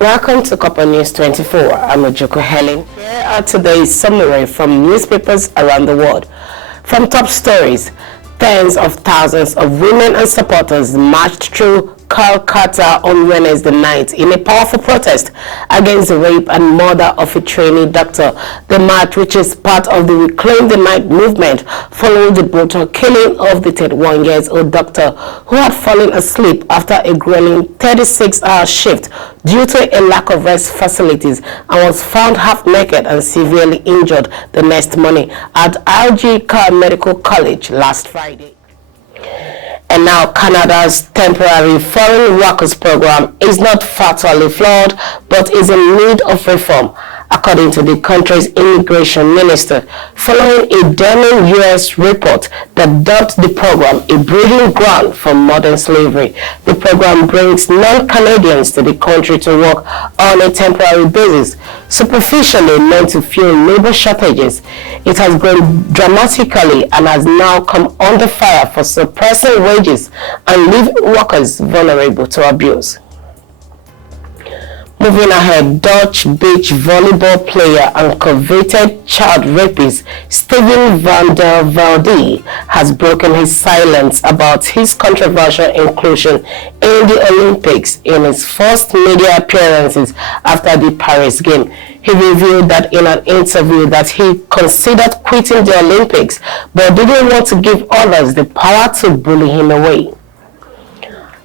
Welcome to Copper News 24. I'm Ojoko Helen. Here are today's summary from newspapers around the world. From top stories, tens of thousands of women and supporters marched through Calcutta on Wednesday night in a powerful protest against the rape and murder of a trainee doctor. The march, which is part of the Reclaim the Night movement, followed the brutal killing of the 31-year-old doctor who had fallen asleep after a grueling 36-hour shift due to a lack of rest facilities and was found half naked and severely injured the next morning at RG Carr Medical College last Friday. And now Canada's temporary foreign workers program is not fatally flawed, but is in need of reform, according to the country's immigration minister, following a damning U.S. report that dubbed the program a breeding ground for modern slavery. The program brings non-Canadians to the country to work on a temporary basis, superficially meant to fill labor shortages. It has grown dramatically and has now come under fire for suppressing wages and leaving workers vulnerable to abuse. Moving ahead, Dutch beach volleyball player and convicted child rapist Steven van der Velde has broken his silence about his controversial inclusion in the Olympics in his first media appearances after the Paris game. He revealed that in an interview that he considered quitting the Olympics but didn't want to give others the power to bully him away.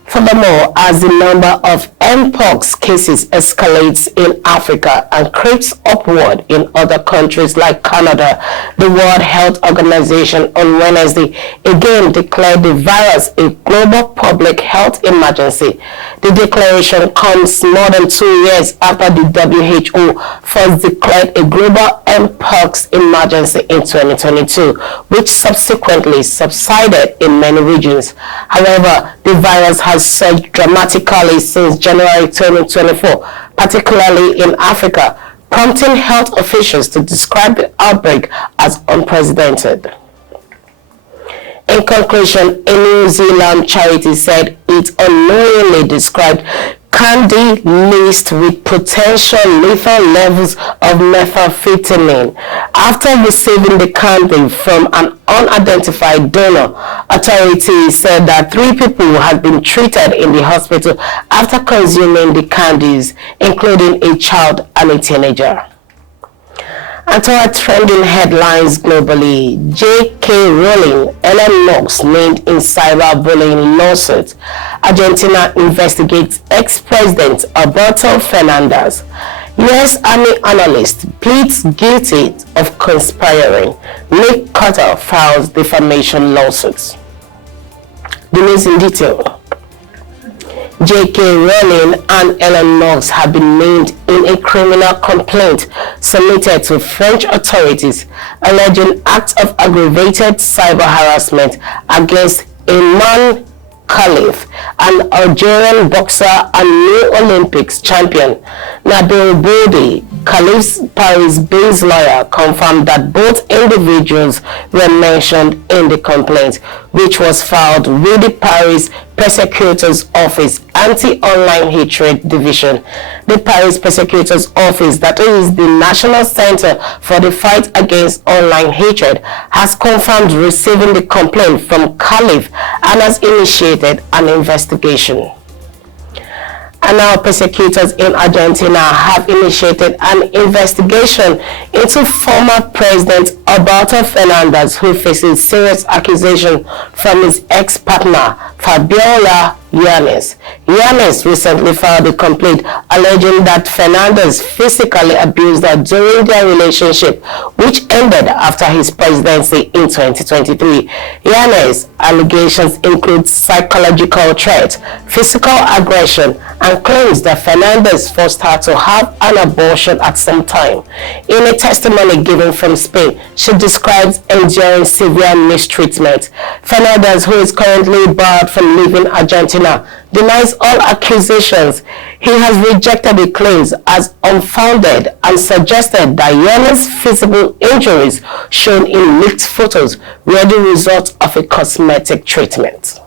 Furthermore, as the number of Mpox cases escalates in Africa and creeps upward in other countries like Canada, the World Health Organization on Wednesday again declared the virus a global public health emergency. The declaration comes more than 2 years after the WHO first declared a global Mpox emergency in 2022, which subsequently subsided in many regions. However, the virus has surged dramatically since January 2024, particularly in Africa, prompting health officials to describe the outbreak as unprecedented. In conclusion, a New Zealand charity said it unknowingly described candy laced with potential lethal levels of methamphetamine. After receiving the candy from an unidentified donor, authorities said that 3 people had been treated in the hospital after consuming the candies, including a child and a teenager. And to our trending headlines globally, J.K. Rowling, Elon Musk named in cyberbullying lawsuit. Argentina investigates ex-president Alberto Fernandez. U.S. Army analyst pleads guilty of conspiring. Nick Carter files defamation lawsuits. The news in detail. J.K. Rowling and Elon Musk have been named in a criminal complaint submitted to French authorities alleging acts of aggravated cyber harassment against Iman Khalif, an Algerian boxer and new Olympics champion. Nabil Boudi, Khalif's Paris-based lawyer, confirmed that both individuals were mentioned in the complaint, which was filed with the Paris Prosecutor's Office Anti-Online Hatred Division. The Paris Prosecutor's Office, that is the National Center for the Fight Against Online Hatred, has confirmed receiving the complaint from Khalif and has initiated an investigation. And now prosecutors in Argentina have initiated an investigation into former President Alberto Fernandez, who faces serious accusation from his ex-partner Fabiola Yanes. Yanes recently filed a complaint alleging that Fernandez physically abused her during their relationship, which ended after his presidency in 2023. Yanes' allegations include psychological threat, physical aggression, and claims that Fernandez forced her to have an abortion at some time. In a testimony given from Spain, she describes enduring severe mistreatment. Fernandez, who is currently barred from leaving Argentina, denies all accusations. He has rejected the claims as unfounded and suggested that Yanes' physical injuries shown in leaked photos were the result of a cosmetic treatment.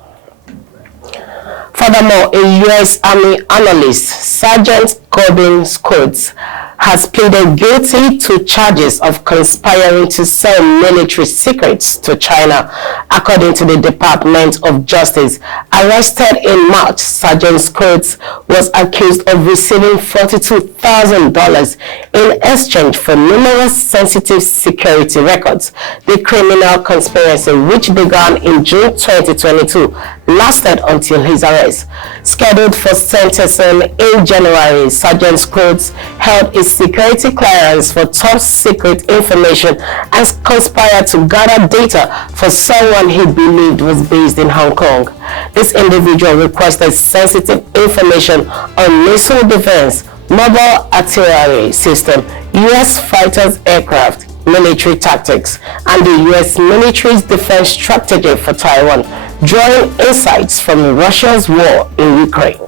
Furthermore, a U.S. Army analyst, Sergeant Gordon Scott, has pleaded guilty to charges of conspiring to sell military secrets to China. According to the Department of Justice, arrested in March, Sergeant Scott was accused of receiving $42,000 in exchange for numerous sensitive security records. The criminal conspiracy, which began in June 2022, lasted until his arrest. Scheduled for sentencing in January, Sergeant Scott held a security clearance for top secret information and conspired to gather data for someone he believed was based in Hong Kong. This individual requested sensitive information on missile defense, mobile artillery system, U.S. fighters aircraft, military tactics, and the U.S. military's defense strategy for Taiwan, drawing insights from Russia's war in Ukraine.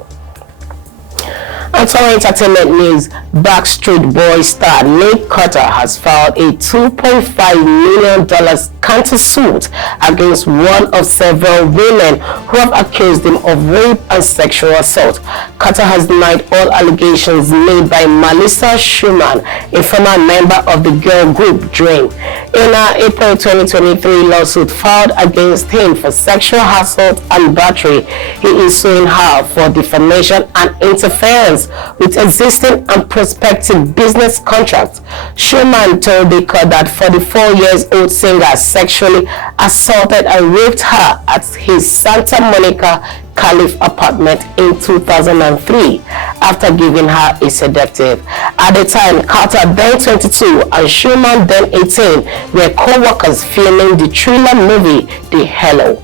And to our entertainment news, Backstreet Boys star Nick Carter has filed a $2.5 million countersuit against one of several women who have accused him of rape and sexual assault. Carter has denied all allegations made by Melissa Schumann, a former member of the girl group Dream. In an April 2023 lawsuit filed against him for sexual assault and battery, he is suing her for defamation and interference with existing and prospective business contracts. Schumann told the court that 44-year-old singer sexually assaulted and raped her at his Santa Monica Calif apartment in 2003 after giving her a sedative. At the time, Carter, then 22, and Schumann, then 18, were co-workers filming the thriller movie The Hello.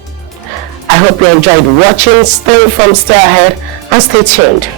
I hope you enjoyed watching. Stay from Stay Ahead and stay tuned.